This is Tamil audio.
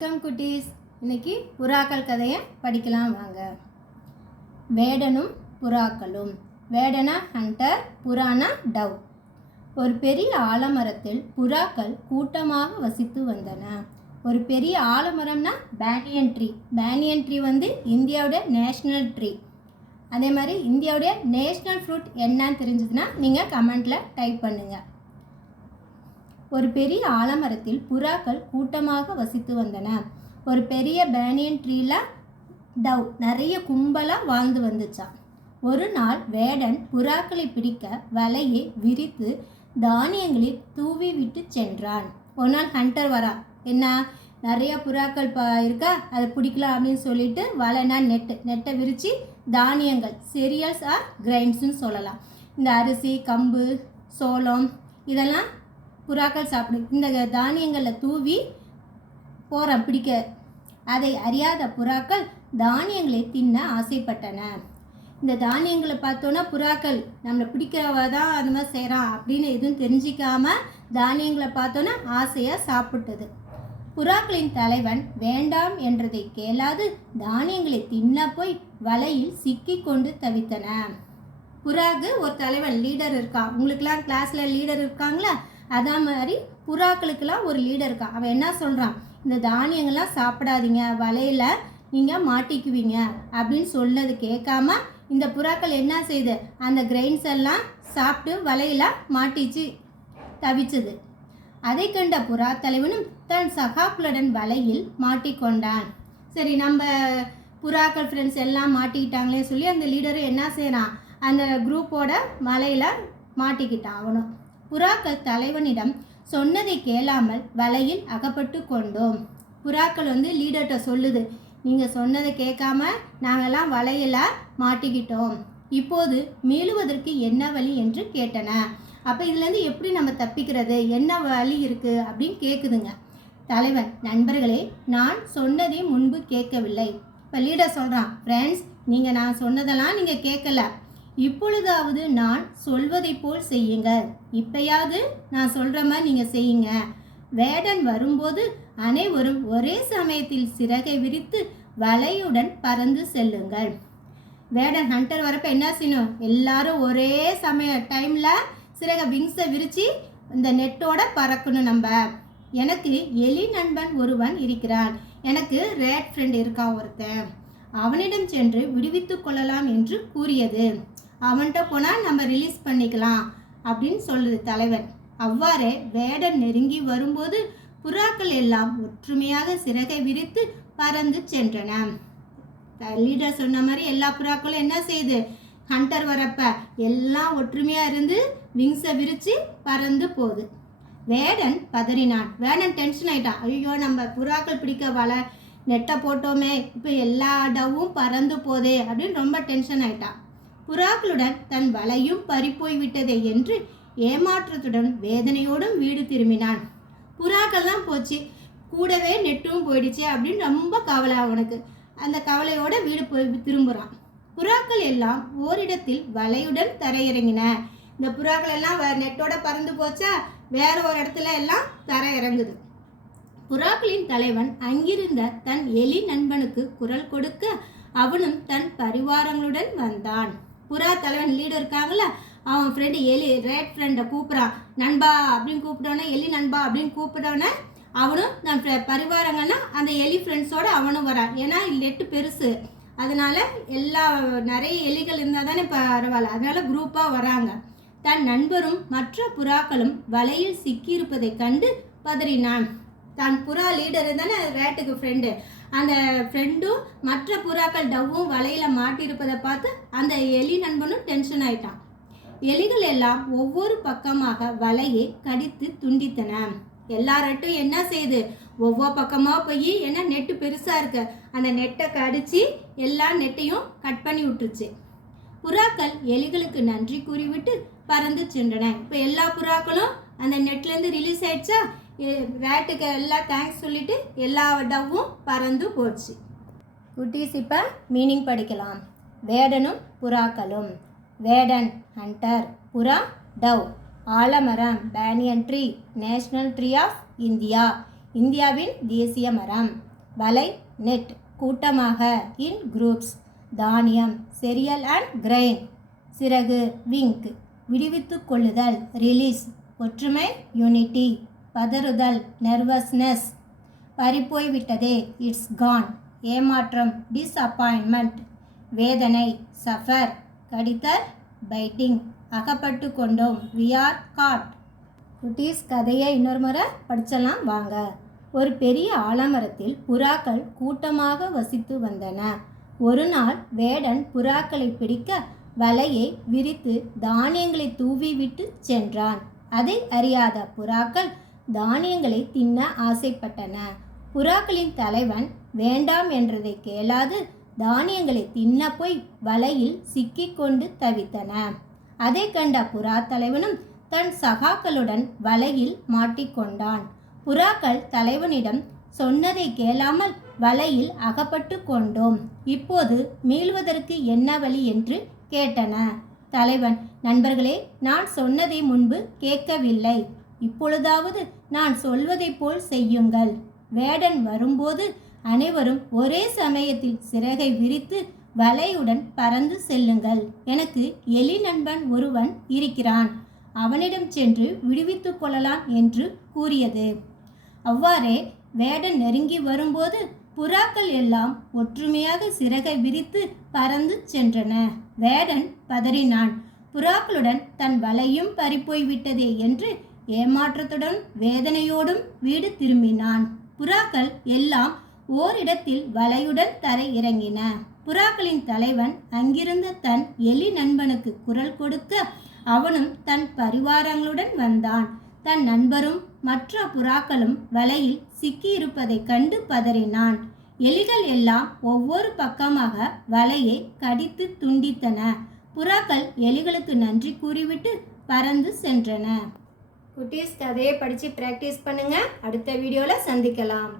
வணக்கம் குட்டீஸ். இன்னைக்கு புறாக்கள் கதையை படிக்கலாம் வாங்க. வேடனும் புறாக்களும். வேடனா ஹண்டர் புறானா டவ். ஒரு பெரிய ஆலமரத்தில் புறாக்கள் கூட்டமாக வசித்து வந்தன. ஒரு பெரிய ஆலமரம்னா பேனியன் ட்ரீ பேனியன் ட்ரீ வந்து இந்தியாவுடைய நேஷ்னல் ட்ரீ அதே மாதிரி இந்தியாவுடைய நேஷ்னல் ஃப்ரூட் என்னன்னு தெரிஞ்சதுன்னா நீங்கள் கமெண்ட்டில் டைப் பண்ணுங்கள் ஒரு பெரிய ஆலமரத்தில் புறாக்கள் கூட்டமாக வசித்து வந்தன. ஒரு பெரிய பேனியன் ட்ரீல டவ் நிறைய கும்பலாக வாழ்ந்து வந்துச்சான் ஒரு நாள் வேடன் புறாக்களை பிடிக்க வலையை விரித்து தானியங்களை தூவி விட்டு சென்றான். ஒரு நாள் ஹண்டர் வரா என்ன நிறைய புறாக்கள் ப இருக்கா? அதை பிடிக்கலாம் அப்படின்னு சொல்லிட்டு வலைனா நெட்டு நெட்டை விரித்து தானியங்கள் சீரியல்ஸ் ஆர் கிரைன்ஸ்னு சொல்லலாம். இந்த அரிசி கம்பு சோளம் இதெல்லாம் புறாக்கள் சாப்பிடும். இந்த தானியங்களில் தூவி போகிறான் பிடிக்க. அதை அறியாத புறாக்கள் தானியங்களை தின்ன ஆசைப்பட்டன. இந்த தானியங்களை பார்த்தோன்னா புறாக்கள் நம்மளை பிடிக்கிறவ தான் அந்த மாதிரி செய்கிறான் அப்படின்னு எதுவும் தெரிஞ்சிக்காம தானியங்களை பார்த்தோன்னா ஆசையாக சாப்பிட்டது. புறாக்களின் தலைவன் வேண்டாம் என்றதை கேளாது தானியங்களை தின்ன போய் வலையில் சிக்கி கொண்டு தவித்தன. புறாக்கு ஒரு தலைவன் லீடர் இருக்கான் உங்களுக்கெல்லாம் கிளாஸில் லீடர் இருக்காங்களா? அதே மாதிரி புறாக்களுக்கெல்லாம் ஒரு லீடர் இருக்கான் அவன் என்ன சொல்கிறான் இந்த தானியங்கள்லாம் சாப்பிடாதீங்க வலையில் நீங்கள் மாட்டிக்குவீங்க அப்படின்னு சொன்னது கேட்காம இந்த புறாக்கள் என்ன செய்யுது அந்த கிரெயின்ஸ் எல்லாம் சாப்பிட்டு வலையில் மாட்டிச்சு தவிச்சது. அதை கண்ட புறா தலைவனும் தன் சகாக்களுடன் வலையில் மாட்டிக்கொண்டான். சரி நம்ம புறாக்கள் ஃப்ரெண்ட்ஸ் எல்லாம் மாட்டிக்கிட்டாங்களே சொல்லி அந்த லீடரும் என்ன செய்கிறான் அந்த குரூப்போட மலையில் மாட்டிக்கிட்டான் அவனும் புறாக்கள் தலைவனிடம் சொன்னதை கேளாமல் வலையில் அகப்பட்டு கொண்டோம். புறாக்கள் வந்து லீடர்கிட்ட சொல்லுது நீங்கள் சொன்னதை கேட்காம நாங்கள்லாம் வலையில் மாட்டிக்கிட்டோம். இப்போது மீளுவதற்கு என்ன வழி? என்று கேட்டன. அப்போ இதுலேருந்து எப்படி நம்ம தப்பிக்கிறது? என்ன வழி இருக்குது அப்படின்னு கேட்குதுங்க தலைவன் நண்பர்களே நான் சொன்னதை முன்பு கேட்கவில்லை. இப்போ லீடர் சொல்கிறான் ஃப்ரெண்ட்ஸ் நீங்கள் நான் சொன்னதெல்லாம் நீங்கள் கேட்கல. இப்பொழுதாவது நான் சொல்வதை போல் செய்யுங்கள். இப்பயாவது நான் சொல்கிற மாதிரி நீங்கள் செய்யுங்க. வேடன் வரும்போது அனைவரும் ஒரே சமயத்தில் சிறகை விரித்து வலையுடன் பறந்து செல்லுங்கள். வேடன் ஹண்டர் வரப்போ என்ன செய்யணும்? எல்லாரும் ஒரே சமய டைமில் சிறகை விங்ஸை விரித்து இந்த நெட்டோட பறக்கணும் நம்ம. எனக்கு எலி நண்பன் ஒருவன் இருக்கிறான். எனக்கு ரேட் ஃப்ரெண்ட் இருக்கான் ஒருத்தன். அவனிடம் சென்று விடுவித்து கொள்ளலாம் என்று கூறியது. அவன்கிட்ட போனால் நம்ம ரிலீஸ் பண்ணிக்கலாம் அப்படின்னு சொல்லுது தலைவன். அவ்வாறே வேடன் நெருங்கி வரும்போது புறாக்கள் எல்லாம் ஒற்றுமையாக சிறகை விரித்து பறந்து சென்றன. லீடர் சொன்ன மாதிரி எல்லா புறாக்களும் என்ன செய்யுது ஹண்டர் வரப்ப எல்லாம் ஒற்றுமையாக இருந்து விங்ஸை விரித்து பறந்து போகுது. வேடன் பதறினான். வேடன் டென்ஷன் ஆயிட்டான். ஐயோ நம்ம புறாக்கள் பிடிக்க வள நெட்டை போட்டோமே இப்போ எல்லா டவும் பறந்து போதே அப்படின்னு ரொம்ப டென்ஷன் ஆயிட்டான். புறாக்களுடன் தன் வலையும் பறிப்போய் விட்டதே என்று ஏமாற்றத்துடன் வேதனையோடும் வீடு திரும்பினான். புறாக்கள் தான் போச்சு. கூடவே நெட்டும் போயிடுச்சு அப்படின்னு ரொம்ப கவலை அவனுக்கு. அந்த கவலையோட வீடு போய் திரும்புகிறான் புறாக்கள் எல்லாம் ஓரிடத்தில் வலையுடன் தரையிறங்கின. இந்த புறாக்கள் எல்லாம் வ- நெட்டோட பறந்து போச்சா? வேற ஒரு இடத்துல எல்லாம் தரையிறங்குது. புறாக்களின் தலைவன் அங்கிருந்த தன் எலி நண்பனுக்கு குரல் கொடுக்க அவனும் தன் பரிவாரங்களுடன் வந்தான். புறா தலைவன் லீடர் இருக்காங்கள அவன் ஃப்ரெண்டு எலி ரேட் ஃப்ரெண்டை கூப்பிட்றான் நண்பா அப்படின்னு கூப்பிட்டோன்னே எலி நண்பா அப்படின்னு கூப்பிட்டோன்னே அவனும் நான் பரிவாரங்கன்னா அந்த எலி ஃப்ரெண்ட்ஸோட அவனும் வரான் ஏன்னா லெட்டு பெருசு. அதனால் எல்லா நிறைய எலிகள் இருந்தால் தானே பரவாயில்ல. அதனால் குரூப்பாக வராங்க. தன் நண்பரும் மற்ற புறாக்களும் வலையில் சிக்கியிருப்பதை கண்டு பதறினான். தான் புறா லீடர் தானே ரேட்டுக்கு ஃப்ரெண்டு அந்த ஃப்ரெண்டும் மற்ற புறாக்கள் டவ்வும் வலையில் மாட்டியிருப்பதை பார்த்து அந்த எலி நண்பனும் டென்ஷன் ஆயிட்டான். எலிகள் எல்லாம் ஒவ்வொரு பக்கமாக வலையை கடித்து துண்டித்தன. எல்லா ரெட்டும் என்ன செய்யுது ஒவ்வொரு பக்கமாக போய் ஏன்னா நெட்டு பெருசாக இருக்கு? அந்த நெட்டை கடிச்சு எல்லா நெட்டையும் கட் பண்ணி விட்டுருச்சு. புறாக்கள் எலிகளுக்கு நன்றி கூறிவிட்டு பறந்து சென்றன. இப்போ எல்லா புறாக்களும் அந்த நெட்லேருந்து ரிலீஸ் ஆயிடுச்சா? ரேட்டுக்கு எல்லாம் தேங்க்ஸ் சொல்லிட்டு எல்லா டவ்வும் பறந்து போச்சு. குட்டீஸ் இப்போ மீனிங் படிக்கலாம். வேடனும் புறாக்களும். வேடன் ஹண்டர் புறா டவ். ஆலமரம் banyan tree national tree of India. இந்தியாவின் தேசிய மரம். வலை நெட் கூட்டமாக இன் குரூப்ஸ் தானியம் செரியல் அண்ட் கிரெயின் சிறகு விங்க் விடுவித்துக் கொள்ளுதல் ரிலீஸ் ஒற்றுமை யூனிட்டி பதறுதல் நெர்வஸ்னஸ் பறிப்போய் விட்டதே இட்ஸ் கான் ஏமாற்றம் டிஸ்அப்பாயின்மெண்ட் வேதனை சஃபர் கடித்தல் பைட்டிங் அகப்பட்டு கொண்டோம். வி ஆர் காட் குட்டீஸ் கதையை இன்னொரு முறை படிச்சலாம் வாங்க. ஒரு பெரிய ஆலமரத்தில் புறாக்கள் கூட்டமாக வசித்து வந்தன. ஒரு நாள் வேடன் புறாக்களை பிடிக்க வலையை விரித்து தானியங்களை தூவி விட்டு சென்றான். அதை அறியாத புறாக்கள் தானியங்களை தின்ன ஆசைப்பட்டன. புறாக்களின் தலைவன் வேண்டாம் என்றதை கேளாது தானியங்களை தின்ன போய் வலையில் சிக்கிக்கொண்டு தவித்தன. அதை கண்ட புறா தலைவனும் தன் சகாக்களுடன் வலையில் மாட்டிக்கொண்டான் புறாக்கள் தலைவனிடம் சொன்னதை கேளாமல் வலையில் அகப்பட்டு கொண்டோம். இப்போது மீள்வதற்கு என்ன வழி என்று கேட்டன. தலைவன் நண்பர்களே நான் சொன்னதை முன்பு கேட்கவில்லை. இப்பொழுதாவது நான் சொல்வதைப் போல் செய்யுங்கள். வேடன் வரும்போது அனைவரும் ஒரே சமயத்தில் சிறகை விரித்து வலையுடன் பறந்து செல்லுங்கள். எனக்கு எலி நண்பன் ஒருவன் இருக்கிறான். அவனிடம் சென்று விடுவித்துக் கொள்ளலாம் என்று கூறியது. அவ்வாறே வேடன் நெருங்கி வரும்போது புறாக்கள் எல்லாம் ஒற்றுமையாக சிறகை விரித்து பறந்து சென்றன. வேடன் பதறினான். புறாக்களுடன் தன் வலையும் பறிப்போய் விட்டதே என்று ஏமாற்றத்துடன் வேதனையோடும் வீடு திரும்பினான். புறாக்கள் எல்லாம் ஓரிடத்தில் வலையுடன் தரை இறங்கின. புறாக்களின் தலைவன் அங்கிருந்த தன் எலி நண்பனுக்கு குரல் கொடுக்க அவனும் தன் பரிவாரங்களுடன் வந்தான். தன் நண்பரும் மற்ற புறாக்களும் வலையில் சிக்கியிருப்பதைக் கண்டு பதறினான். எலிகள் எல்லாம் ஒவ்வொரு பக்கமாக வலையை கடித்து துண்டித்தன. புறாக்கள் எலிகளுக்கு நன்றி கூறிவிட்டு பறந்து சென்றன. குட்டீஸ் கதையை படித்து ப்ராக்டிஸ் பண்ணுங்கள் அடுத்த வீடியோவில் சந்திக்கலாம்.